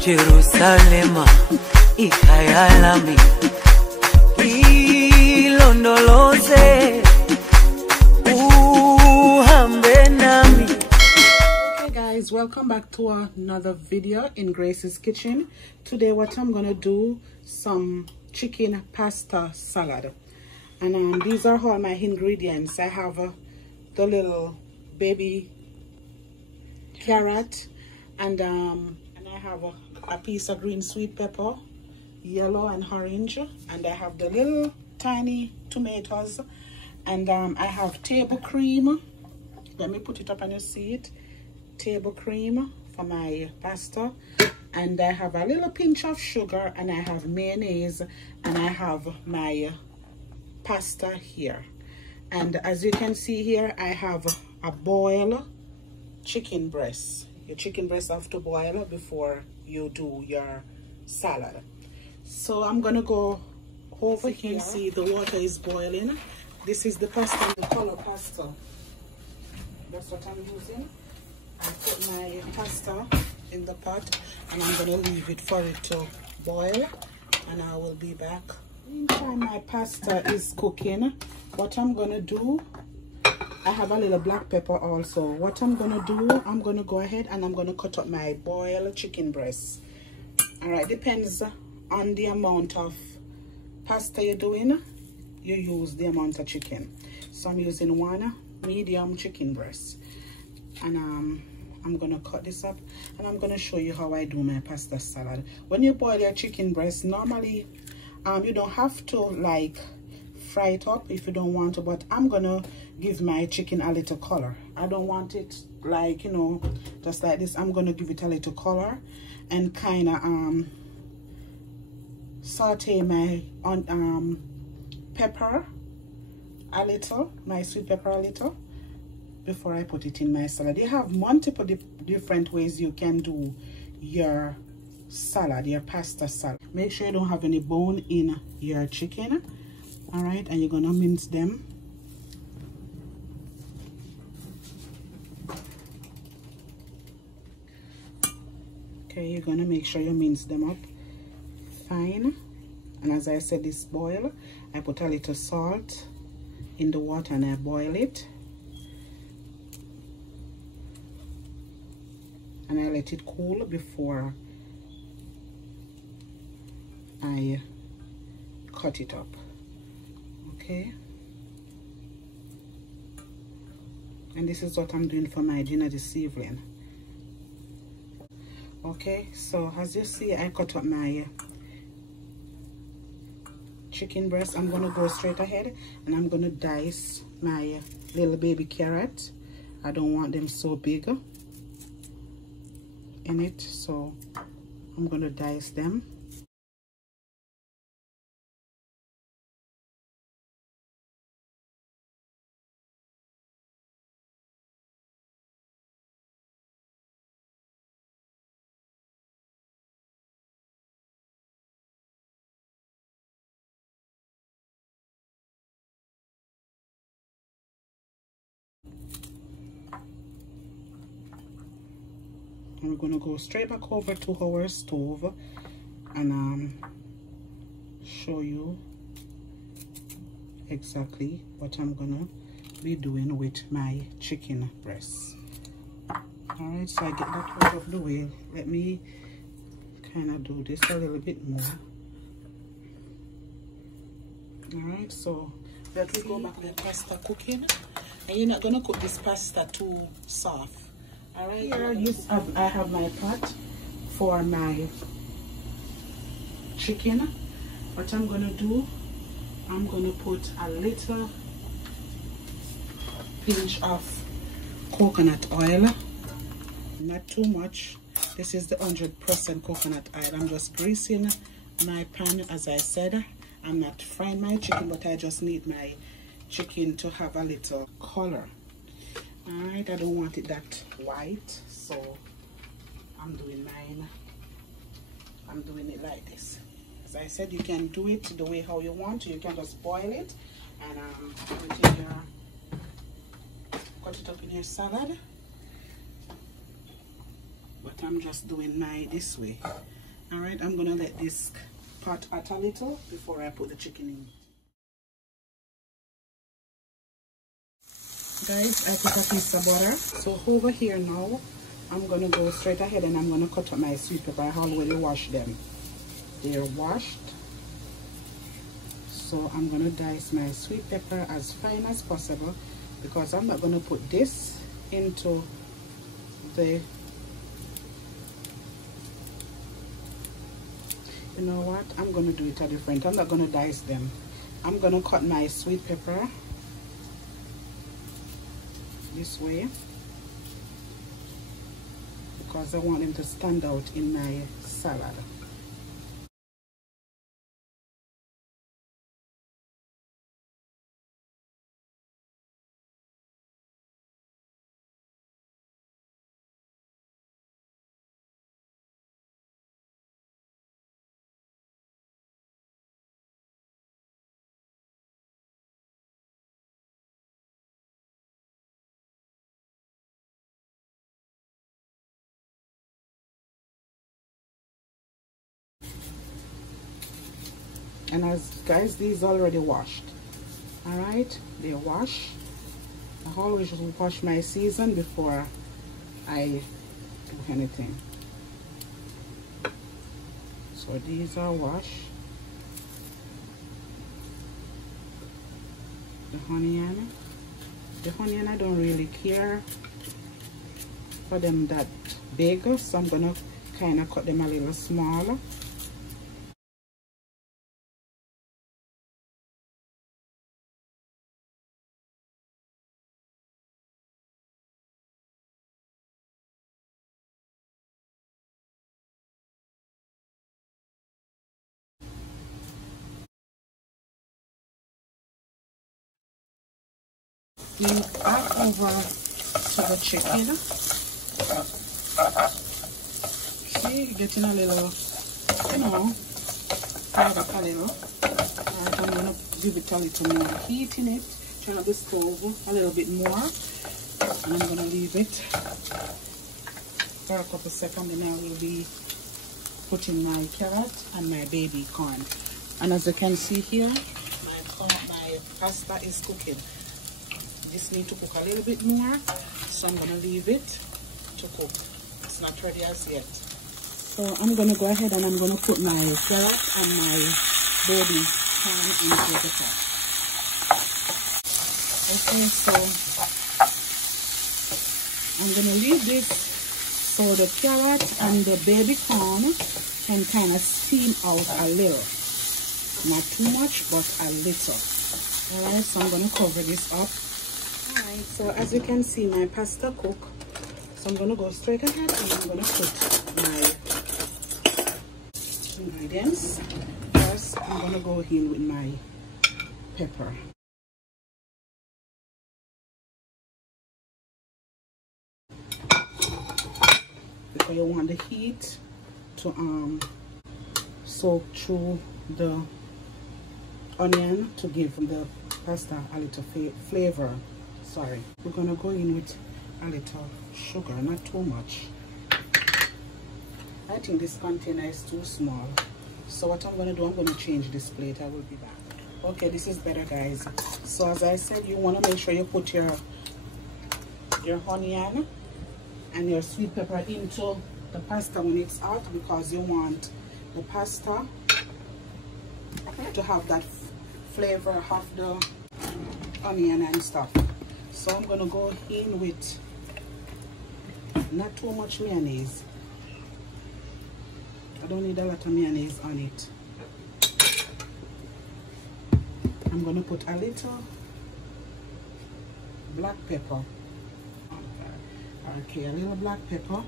Jerusalema ikayalami ilondoloze uhambe nami. Hey guys, welcome back to another video in Grace's kitchen. Today what I'm gonna do, some chicken pasta salad, and these are all my ingredients. I have the little baby carrot, and I have a piece of green sweet pepper, yellow and orange, and I have the little tiny tomatoes, and I have table cream. Let me put it up and you see it. Table cream for my pasta, and I have a little pinch of sugar, and I have mayonnaise, and I have my pasta here. And as you can see here, I have a boiled chicken breast. Your chicken breast have to boil before you do your salad. So I'm gonna go over here. You can see the water is boiling. This is the pasta, the color pasta. That's what I'm using. I put my pasta in the pot, and I'm gonna leave it for it to boil, and I will be back. Meantime my pasta is cooking, what I'm gonna do, I have a little black pepper also. What I'm gonna do, I'm gonna go ahead and I'm gonna cut up my boiled chicken breast. All right, depends on the amount of pasta you're doing, you use the amount of chicken. So I'm using one medium chicken breast, and I'm gonna cut this up, and I'm gonna show you how I do my pasta salad. When you boil your chicken breast, normally you don't have to like fry it up if you don't want to, but I'm gonna give my chicken a little color. I don't want it like, you know, just like this. I'm gonna give it a little color and kind of saute my pepper a little, my sweet pepper a little, before I put it in my salad. You have multiple different ways you can do your salad, your pasta salad. Make sure you don't have any bone in your chicken. All right, and you're gonna mince them. Okay, you're gonna make sure you mince them up fine. And as I said, this boil, I put a little salt in the water and I boil it, and I let it cool before I cut it up. Okay, and this is what I'm doing for my dinner this evening. Okay, so as you see, I cut up my chicken breast. I'm gonna go straight ahead and I'm gonna dice my little baby carrot. I don't want them so big in it, so I'm gonna dice them. I'm gonna go straight back over to our stove and show you exactly what I'm gonna be doing with my chicken breast. All right, so I get that out of the way. Let me kind of do this a little bit more. All right, so let's go back to the pasta cooking, and you're not gonna cook this pasta too soft. All right, here I have my pot for my chicken. What I'm gonna do, I'm gonna put a little pinch of coconut oil, not too much. This is the 100% coconut oil. I'm just greasing my pan. As I said, I'm not frying my chicken, but I just need my chicken to have a little color. All right, I don't want it that white, so I'm doing mine. I'm doing it like this. As I said, you can do it the way how you want. You can just boil it and cut it up in your salad. I'm just doing my this way. All right, I'm gonna let this pot hot a little before I put the chicken in. Guys, I put a piece of butter. So over here now, I'm gonna go straight ahead and I'm gonna cut up my sweet pepper. I already washed them. They're washed. So I'm gonna dice my sweet pepper as fine as possible because I'm not gonna put this into the, you know what, I'm gonna do it a different. I'm not gonna dice them. I'm gonna cut my sweet pepper this way because I want them to stand out in my salad. And as guys, these already washed. All right, they wash. I always wash my season before I do anything. So these are washed. The onion I don't really care for them that big, so I'm gonna kind of cut them a little smaller. We add over to the chicken. See, getting a little, you know, fried up a little. Alright, I'm gonna give it a little more heat in it. Turn up the stove a little bit more. And I'm gonna leave it for a couple seconds, and I will be putting my carrot and my baby corn. And as you can see here, my pasta is cooking. This needs to cook a little bit more, so I'm gonna leave it to cook. It's not ready as yet. So I'm gonna go ahead and I'm gonna put my carrot and my baby corn into the pot. Okay, so I'm gonna leave this so the carrot and the baby corn can kind of steam out a little. Not too much, but a little. Alright, so I'm gonna cover this up. Alright, so as you can see, my pasta cook. So I'm gonna go straight ahead and I'm gonna put my ingredients. First, I'm gonna go in with my pepper. Because you want the heat to soak through the onion to give the pasta a little flavor. Sorry, we're gonna go in with a little sugar, not too much. I think this container is too small, so what I'm gonna do, I'm gonna change this plate. I will be back. Okay, this is better, guys. So as I said, you want to make sure you put your onion and your sweet pepper into the pasta when it's hot, because you want the pasta to have that flavor of the onion and stuff. So I'm gonna go in with not too much mayonnaise. I don't need a lot of mayonnaise on it. I'm gonna put a little black pepper. Okay, a little black pepper,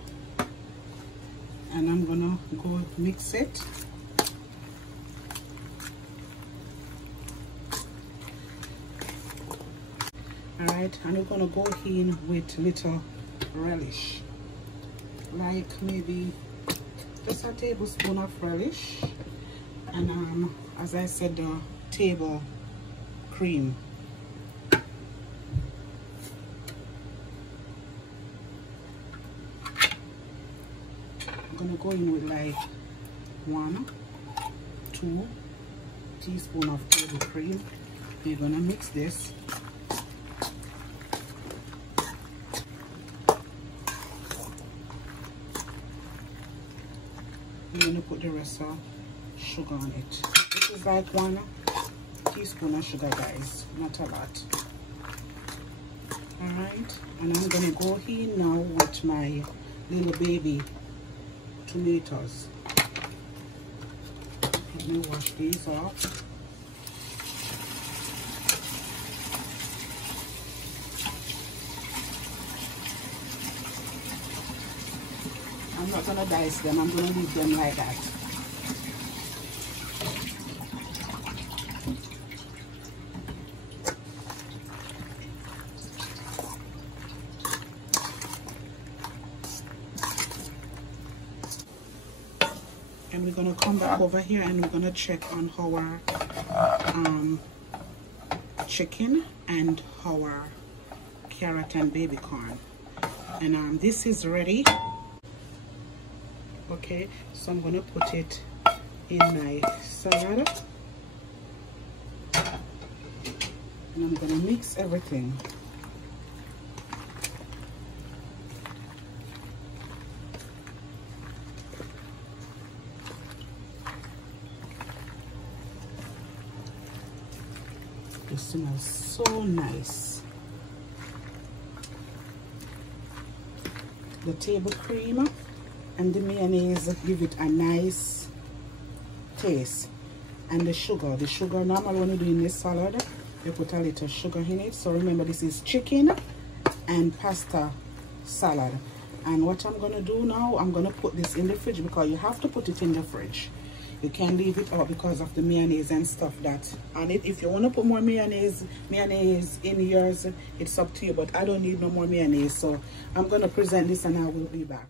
and I'm gonna go mix it. Alright, and we're gonna go in with little relish, like maybe just a tablespoon of relish, and as I said, the table cream. I'm gonna go in with like 1, 2 teaspoons of table cream. We're gonna mix this. I'm gonna put the rest of sugar on it. This is like 1 teaspoon of sugar, guys, not a lot. All right, and I'm gonna go in now with my little baby tomatoes. Let me wash these off. I'm not gonna dice them, I'm gonna leave them like that. And we're gonna come back over here and we're gonna check on our chicken and our carrot and baby corn. And this is ready. Okay, so I'm gonna put it in my salad and I'm gonna mix everything. It smells so nice. The table cream and the mayonnaise give it a nice taste. And the sugar normally when you do in this salad, you put a little sugar in it. So remember, this is chicken and pasta salad. And what I'm gonna do now, I'm gonna put this in the fridge, because you have to put it in the fridge. You can't leave it out because of the mayonnaise and stuff that on it. If you want to put more mayonnaise in yours, it's up to you, but I don't need no more mayonnaise. So I'm going to present this and I will be back.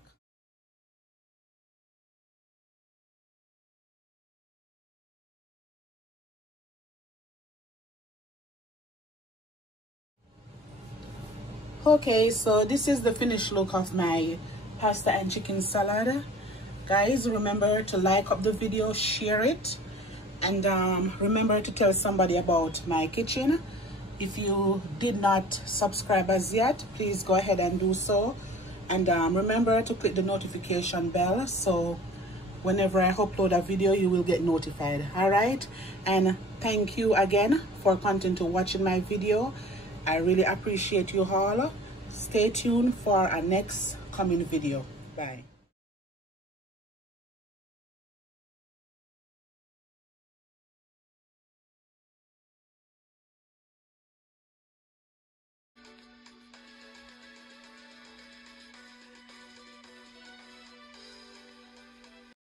Okay, so this is the finished look of my pasta and chicken salad. Guys, remember to like up the video, share it, and remember to tell somebody about my kitchen. If you did not subscribe as yet, please go ahead and do so. And remember to click the notification bell, so whenever I upload a video, you will get notified. All right, and thank you again for continuing to watching my video. I really appreciate you all. Stay tuned for our next coming video. Bye.